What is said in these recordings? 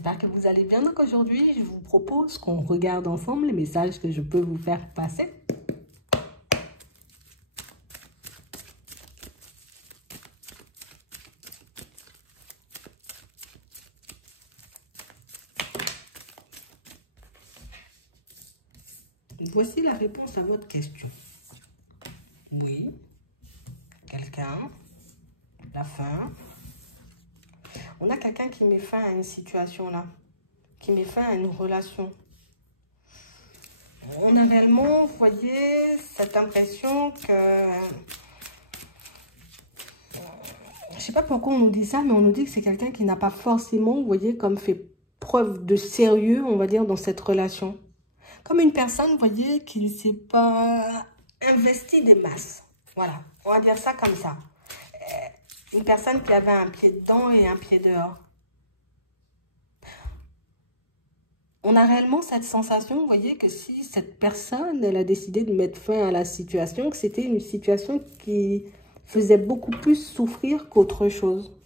j'espère que vous allez bien. Donc aujourd'hui, je vous propose qu'on regarde ensemble les messages que je peux vous faire passer. Voici la réponse à votre question. Oui, quelqu'un, la fin. On a quelqu'un qui met fin à une situation là, qui met fin à une relation. On a réellement, vous voyez, cette impression que... Je ne sais pas pourquoi on nous dit ça, mais on nous dit que c'est quelqu'un qui n'a pas forcément, vous voyez, comme fait preuve de sérieux, on va dire, dans cette relation. Comme une personne, vous voyez, qui ne s'est pas investie des masses. Voilà, on va dire ça comme ça. Une personne qui avait un pied dedans et un pied dehors. On a réellement cette sensation, vous voyez, que si cette personne, elle a décidé de mettre fin à la situation, que c'était une situation qui faisait beaucoup plus souffrir qu'autre chose.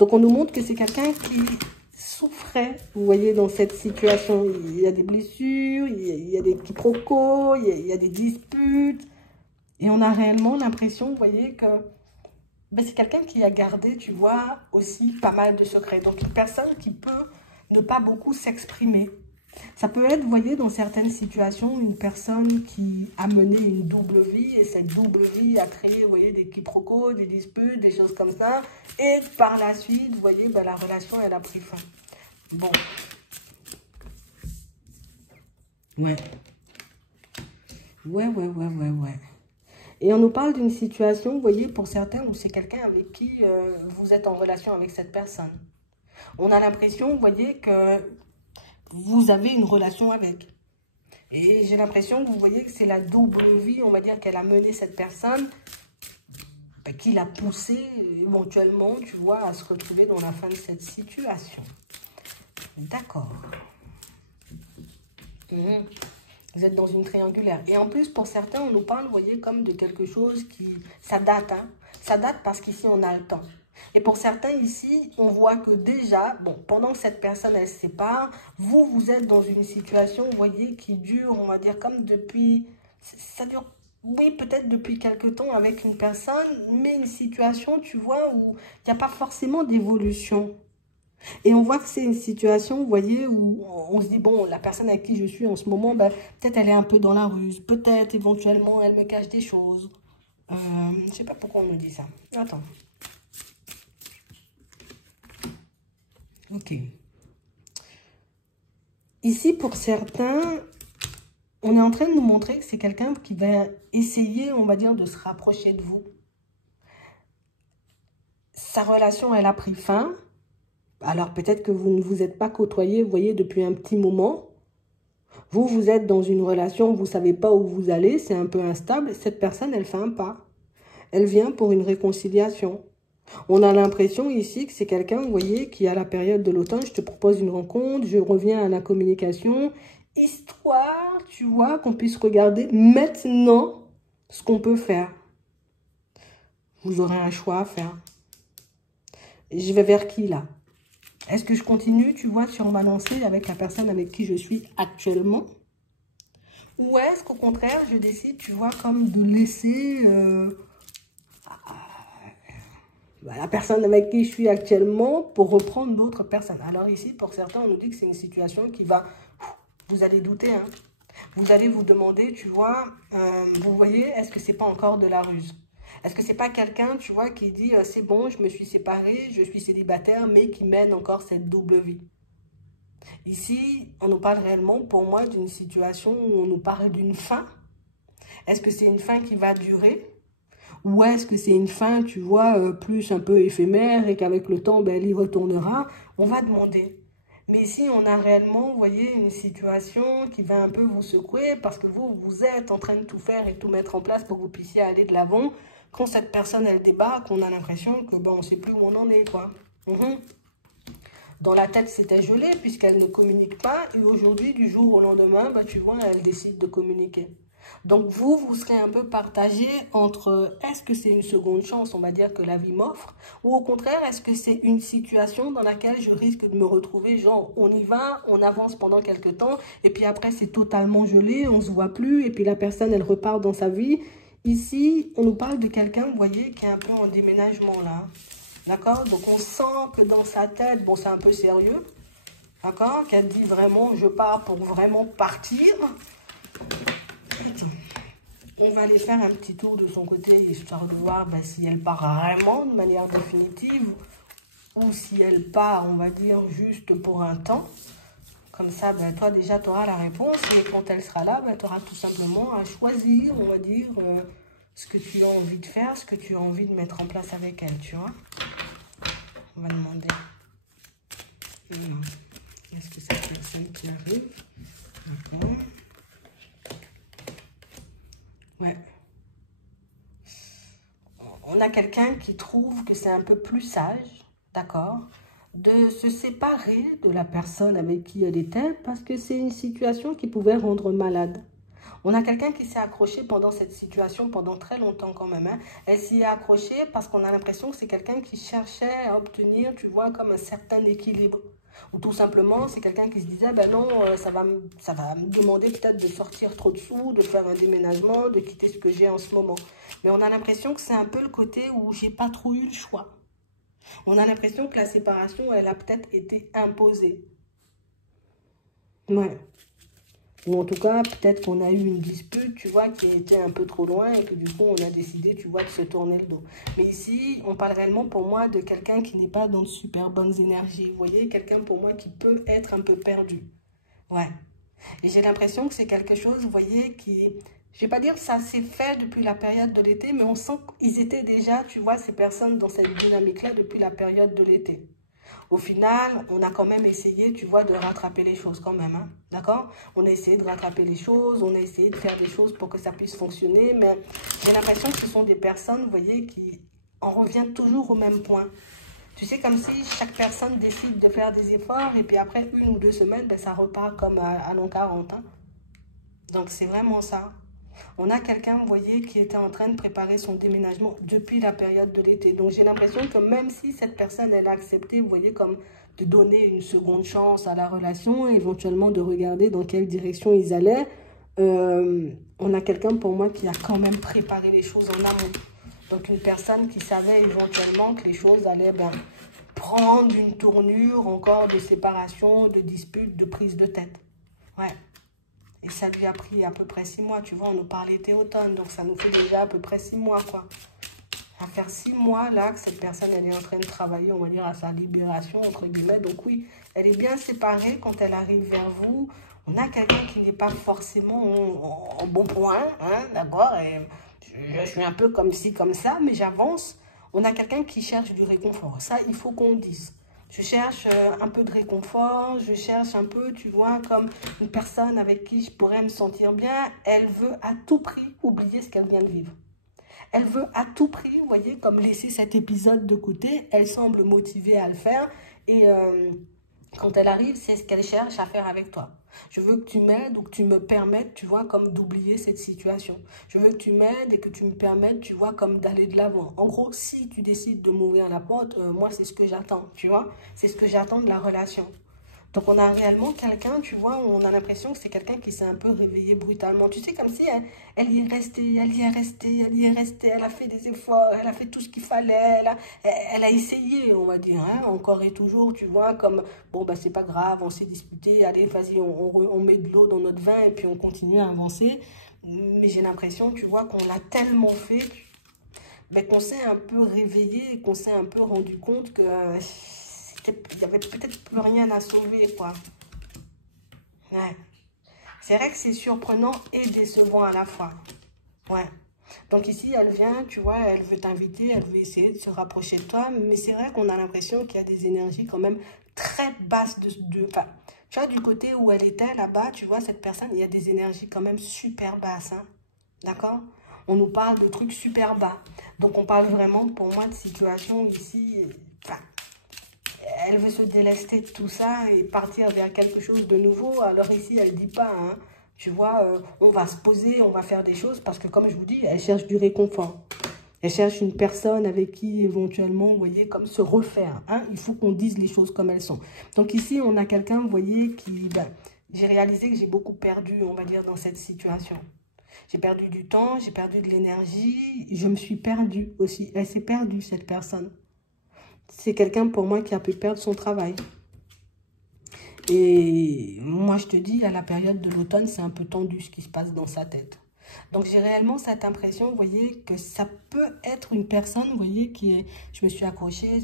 Donc, on nous montre que c'est quelqu'un qui souffrait, vous voyez, dans cette situation. Il y a des blessures, il y a des quiproquos, il y a des disputes. Et on a réellement l'impression, vous voyez, que ben, c'est quelqu'un qui a gardé, tu vois, aussi pas mal de secrets. Donc, une personne qui peut ne pas beaucoup s'exprimer. Ça peut être, vous voyez, dans certaines situations, une personne qui a mené une double vie et cette double vie a créé, vous voyez, des quiproquos, des disputes, des choses comme ça. Et par la suite, vous voyez, ben, la relation, elle a pris fin. Bon. Ouais. Ouais. Et on nous parle d'une situation, vous voyez, pour certains, où c'est quelqu'un avec qui vous êtes en relation avec cette personne. On a l'impression, vous voyez, que vous avez une relation avec. Et j'ai l'impression que vous voyez que c'est la double vie, on va dire, qu'elle a mené cette personne, qui l'a poussé éventuellement, tu vois, à se retrouver dans la fin de cette situation. D'accord. Vous êtes dans une triangulaire. Et en plus, pour certains, on nous parle, vous voyez, comme de quelque chose qui... Ça date, hein. Ça date parce qu'ici, on a le temps. Et pour certains, ici, on voit que déjà, bon, pendant que cette personne, elle se sépare, vous êtes dans une situation, vous voyez, qui dure, on va dire, comme depuis... Ça dure, oui, peut-être depuis quelque temps avec une personne, mais une situation, tu vois, où il n'y a pas forcément d'évolution. Et on voit que c'est une situation, vous voyez, où on se dit, bon, la personne avec qui je suis en ce moment, ben, peut-être elle est un peu dans la ruse. Peut-être, éventuellement, elle me cache des choses. Je ne sais pas pourquoi on me dit ça. Attends. Ok. Ici, pour certains, on est en train de nous montrer que c'est quelqu'un qui va essayer, on va dire, de se rapprocher de vous. Sa relation, elle a pris fin. Alors, peut-être que vous ne vous êtes pas côtoyés, vous voyez, depuis un petit moment. Vous êtes dans une relation, vous ne savez pas où vous allez, c'est un peu instable. Cette personne, elle fait un pas. Elle vient pour une réconciliation. On a l'impression ici que c'est quelqu'un, vous voyez, qui à la période de l'automne, je te propose une rencontre, je reviens à la communication, histoire, tu vois, qu'on puisse regarder maintenant ce qu'on peut faire. Vous aurez un choix à faire. Je vais vers qui, là? Est-ce que je continue, tu vois, sur ma lancée avec la personne avec qui je suis actuellement? Ou est-ce qu'au contraire, je décide, tu vois, comme de laisser la personne avec qui je suis actuellement pour reprendre d'autres personnes? Alors ici, pour certains, on nous dit que c'est une situation qui va... Vous allez douter, hein. Vous allez vous demander, tu vois, vous voyez, est-ce que c'est pas encore de la ruse? Est-ce que c'est pas quelqu'un, tu vois, qui dit c'est bon, je me suis séparée, je suis célibataire, mais qui mène encore cette double vie? Ici, on nous parle réellement, pour moi, d'une situation où on nous parle d'une fin. Est-ce que c'est une fin qui va durer? Ou est-ce que c'est une fin, tu vois, plus un peu éphémère et qu'avec le temps, ben, elle y retournera? On va demander. Mais ici, on a réellement, vous voyez, une situation qui va un peu vous secouer parce que vous êtes en train de tout faire et tout mettre en place pour que vous puissiez aller de l'avant. Quand cette personne, elle débat, qu'on a l'impression que, ben, on ne sait plus où on en est, quoi. Dans la tête, c'était gelé puisqu'elle ne communique pas. Et aujourd'hui, du jour au lendemain, ben, tu vois, elle décide de communiquer. Donc, vous serez un peu partagé entre est-ce que c'est une seconde chance, on va dire, que la vie m'offre, ou au contraire, est-ce que c'est une situation dans laquelle je risque de me retrouver, genre, on y va, on avance pendant quelques temps, et puis après, c'est totalement gelé, on se voit plus, et puis la personne, elle repart dans sa vie. Ici, on nous parle de quelqu'un, vous voyez, qui est un peu en déménagement, là. D'accord? Donc, on sent que dans sa tête, bon, c'est un peu sérieux, d'accord? Qu'elle dit vraiment, je pars pour vraiment partir. Attends. On va aller faire un petit tour de son côté, histoire de voir si elle part vraiment de manière définitive ou si elle part, on va dire, juste pour un temps. Comme ça, toi déjà, tu auras la réponse et quand elle sera là, tu auras tout simplement à choisir, on va dire, ce que tu as envie de faire, ce que tu as envie de mettre en place avec elle, tu vois. On va demander. Est-ce que cette personne qui arrive? D'accord. Ouais. On a quelqu'un qui trouve que c'est un peu plus sage, d'accord, de se séparer de la personne avec qui elle était parce que c'est une situation qui pouvait rendre malade. On a quelqu'un qui s'est accroché pendant cette situation, pendant très longtemps quand même. Hein. Elle s'y est accrochée parce qu'on a l'impression que c'est quelqu'un qui cherchait à obtenir, tu vois, comme un certain équilibre. Ou tout simplement, c'est quelqu'un qui se disait, ben non, ça va me demander peut-être de sortir trop de sous, de faire un déménagement, de quitter ce que j'ai en ce moment. Mais on a l'impression que c'est un peu le côté où j'ai pas trop eu le choix. On a l'impression que la séparation, elle a peut-être été imposée. Ouais. Ou en tout cas, peut-être qu'on a eu une dispute, tu vois, qui était un peu trop loin et que du coup, on a décidé, tu vois, de se tourner le dos. Mais ici, on parle réellement pour moi de quelqu'un qui n'est pas dans de super bonnes énergies. Vous voyez, quelqu'un pour moi qui peut être un peu perdu. Ouais. Et j'ai l'impression que c'est quelque chose, vous voyez, qui... Je vais pas dire que ça s'est fait depuis la période de l'été, mais on sent qu'ils étaient déjà, tu vois, ces personnes dans cette dynamique-là depuis la période de l'été. Au final, on a quand même essayé, tu vois, de rattraper les choses quand même, hein, d'accord? On a essayé de rattraper les choses, on a essayé de faire des choses pour que ça puisse fonctionner, mais j'ai l'impression que ce sont des personnes, vous voyez, qui en reviennent toujours au même point. Tu sais, comme si chaque personne décide de faire des efforts et puis après 1 ou 2 semaines, ça repart comme à l'an 40. Hein. Donc, c'est vraiment ça. On a quelqu'un, vous voyez, qui était en train de préparer son déménagement depuis la période de l'été. Donc, j'ai l'impression que même si cette personne, elle a accepté, vous voyez, comme de donner une seconde chance à la relation, éventuellement de regarder dans quelle direction ils allaient, on a quelqu'un pour moi qui a quand même préparé les choses en amont. Donc, une personne qui savait éventuellement que les choses allaient prendre une tournure encore de séparation, de dispute, de prise de tête. Ouais. Et ça lui a pris à peu près 6 mois, tu vois, on nous parlait été automne, donc ça nous fait déjà à peu près 6 mois, quoi. À faire 6 mois, là, que cette personne, elle est en train de travailler, on va dire, à sa libération, entre guillemets. Donc oui, elle est bien séparée quand elle arrive vers vous. On a quelqu'un qui n'est pas forcément en bon point, hein, d'accord. Je suis un peu comme ci, comme ça, mais j'avance. On a quelqu'un qui cherche du réconfort. Ça, il faut qu'on le dise. Je cherche un peu de réconfort, je cherche un peu, tu vois, comme une personne avec qui je pourrais me sentir bien. Elle veut à tout prix oublier ce qu'elle vient de vivre. Elle veut à tout prix, vous voyez, comme laisser cet épisode de côté. Elle semble motivée à le faire et quand elle arrive, c'est ce qu'elle cherche à faire avec toi. Je veux que tu m'aides ou que tu me permettes, tu vois, comme d'oublier cette situation. Je veux que tu m'aides et que tu me permettes, tu vois, comme d'aller de l'avant. En gros, si tu décides de m'ouvrir la porte, moi, c'est ce que j'attends, tu vois. C'est ce que j'attends de la relation. Donc, on a réellement quelqu'un, tu vois, où on a l'impression que c'est quelqu'un qui s'est un peu réveillé brutalement. Tu sais, comme si elle y est restée, elle y est restée, elle y est restée, elle a fait des efforts, elle a fait tout ce qu'il fallait, elle a essayé, on va dire, hein, encore et toujours, tu vois, comme, bon, c'est pas grave, on s'est disputé, allez, vas-y, on met de l'eau dans notre vin et puis on continue à avancer. Mais j'ai l'impression, tu vois, qu'on l'a tellement fait qu'on s'est un peu réveillé, qu'on s'est un peu rendu compte que... il n'y avait peut-être plus rien à sauver, quoi. Ouais. C'est vrai que c'est surprenant et décevant à la fois. Ouais. Donc ici, elle vient, tu vois, elle veut t'inviter, elle veut essayer de se rapprocher de toi. Mais c'est vrai qu'on a l'impression qu'il y a des énergies quand même très basses enfin, tu vois, du côté où elle était là-bas, tu vois, cette personne, il y a des énergies quand même super basses. Hein. D'accord? On nous parle de trucs super bas. Donc on parle vraiment, pour moi, de situation ici... Enfin, elle veut se délester de tout ça et partir vers quelque chose de nouveau. Alors ici, elle ne dit pas, hein, Tu vois, on va se poser, on va faire des choses parce que, comme je vous dis, elle cherche du réconfort. Elle cherche une personne avec qui, éventuellement, vous voyez, comme se refaire. Hein? Il faut qu'on dise les choses comme elles sont. Donc ici, on a quelqu'un, vous voyez, qui... Ben, j'ai réalisé que j'ai beaucoup perdu, on va dire, dans cette situation. J'ai perdu du temps, j'ai perdu de l'énergie. Je me suis perdue aussi. Elle s'est perdue, cette personne. C'est quelqu'un, pour moi, qui a pu perdre son travail. Et moi, je te dis, à la période de l'automne, c'est un peu tendu ce qui se passe dans sa tête. Donc, j'ai réellement cette impression, vous voyez, que ça peut être une personne, vous voyez, qui est... Je me suis accrochée,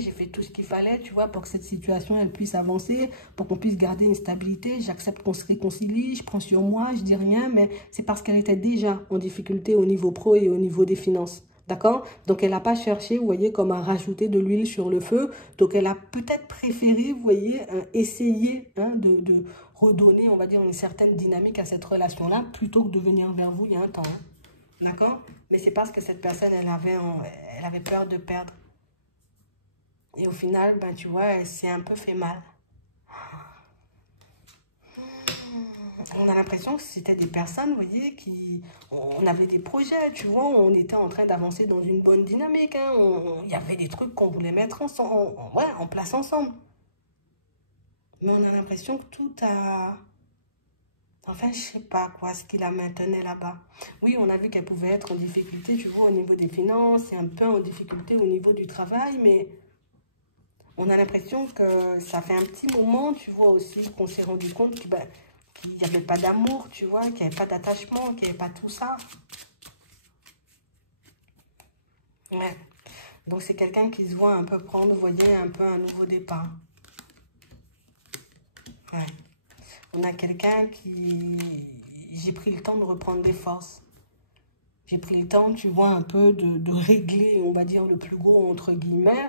j'ai fait tout ce qu'il fallait, tu vois, pour que cette situation, elle puisse avancer, pour qu'on puisse garder une stabilité. J'accepte qu'on se réconcilie, je prends sur moi, je dis rien, mais c'est parce qu'elle était déjà en difficulté au niveau pro et au niveau des finances. D'accord? Donc, elle n'a pas cherché, vous voyez, comme à rajouter de l'huile sur le feu. Donc, elle a peut-être préféré, vous voyez, essayer de redonner, on va dire, une certaine dynamique à cette relation-là, plutôt que de venir vers vous il y a un temps. Hein. D'accord? Mais c'est parce que cette personne, elle avait peur de perdre. Et au final, ben, tu vois, elle s'est un peu fait mal. On a l'impression que c'était des personnes, vous voyez, on avait des projets, tu vois, on était en train d'avancer dans une bonne dynamique, hein, il y avait des trucs qu'on voulait mettre ensemble, ouais, en place ensemble. Mais on a l'impression que tout a... Enfin, je sais pas quoi, ce qui la maintenait là-bas. Oui, on a vu qu'elle pouvait être en difficulté, tu vois, au niveau des finances, et un peu en difficulté au niveau du travail, mais on a l'impression que ça fait un petit moment, tu vois, aussi, qu'on s'est rendu compte que... Ben, qu'il n'y avait pas d'amour, tu vois, qu'il n'y avait pas d'attachement, qu'il n'y avait pas tout ça. Ouais. Donc, c'est quelqu'un qui se voit un peu prendre, vous voyez, un peu un nouveau départ. Ouais. On a quelqu'un qui... J'ai pris le temps de reprendre des forces. J'ai pris le temps, tu vois, un peu de régler, on va dire, le plus gros, entre guillemets.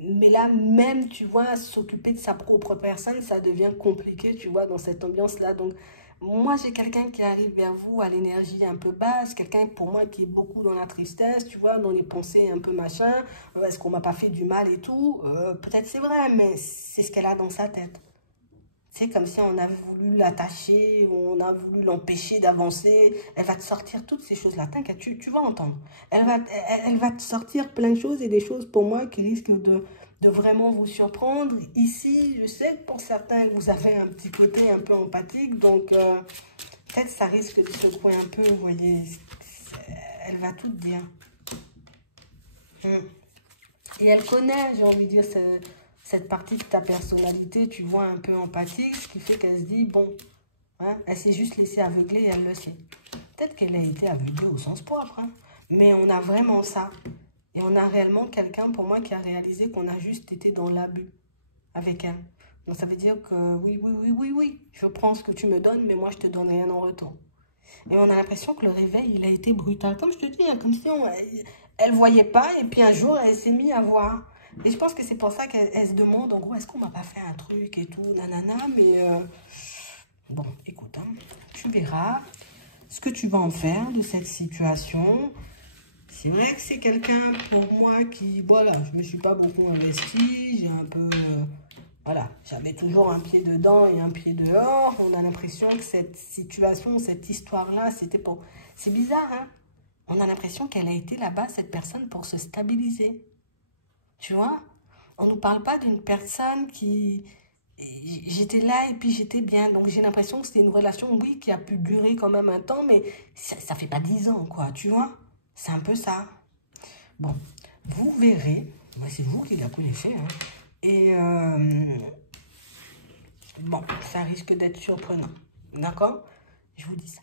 Mais là, même, tu vois, s'occuper de sa propre personne, ça devient compliqué, tu vois, dans cette ambiance-là. Donc, moi, j'ai quelqu'un qui arrive vers vous à l'énergie un peu basse, quelqu'un, pour moi, qui est beaucoup dans la tristesse, tu vois, dans les pensées un peu machin. Est-ce qu'on m'a pas fait du mal et tout? Peut-être c'est vrai, mais c'est ce qu'elle a dans sa tête. C'est comme si on avait voulu l'attacher, on a voulu l'empêcher d'avancer. Elle va te sortir toutes ces choses-là. T'inquiète, tu vas entendre. Elle va te sortir plein de choses et des choses pour moi qui risquent de vraiment vous surprendre. Ici, je sais que pour certains, vous avez un petit côté un peu empathique. Donc, peut-être ça risque de secouer un peu, vous voyez. Elle va tout te dire. Et elle connaît, j'ai envie de dire, cette partie de ta personnalité, tu vois, un peu empathique, ce qui fait qu'elle se dit, bon, hein, elle s'est juste laissée aveugler et elle le sait. Peut-être qu'elle a été aveuglée au sens propre, hein, mais on a vraiment ça. Et on a réellement quelqu'un, pour moi, qui a réalisé qu'on a juste été dans l'abus avec elle. Donc ça veut dire que oui, je prends ce que tu me donnes, mais moi, je te donne rien en retour. Et on a l'impression que le réveil, il a été brutal. Comme je te dis, hein, comme si elle ne voyait pas, et puis un jour, elle s'est mise à voir. Et je pense que c'est pour ça qu'elle se demande, en gros, est-ce qu'on m'a pas fait un truc et tout, nanana, mais bon, écoute, hein, tu verras ce que tu vas en faire de cette situation. C'est vrai que c'est quelqu'un, pour moi, qui, voilà, je me suis pas beaucoup investie, j'ai un peu... voilà, j'avais toujours un pied dedans et un pied dehors. On a l'impression que cette situation, cette histoire-là, c'était pour... C'est bizarre, hein? On a l'impression qu'elle a été là-bas, cette personne, pour se stabiliser. Tu vois? On ne nous parle pas d'une personne qui... J'étais là et puis j'étais bien. Donc j'ai l'impression que c'était une relation, oui, qui a pu durer quand même un temps, mais ça fait pas 10 ans, quoi, tu vois? C'est un peu ça. Bon, vous verrez. C'est vous qui l'avez fait, hein. Et bon, ça risque d'être surprenant. D'accord? Je vous dis ça.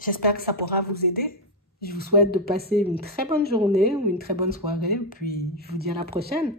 J'espère que ça pourra vous aider. Je vous souhaite de passer une très bonne journée ou une très bonne soirée. Puis, je vous dis à la prochaine.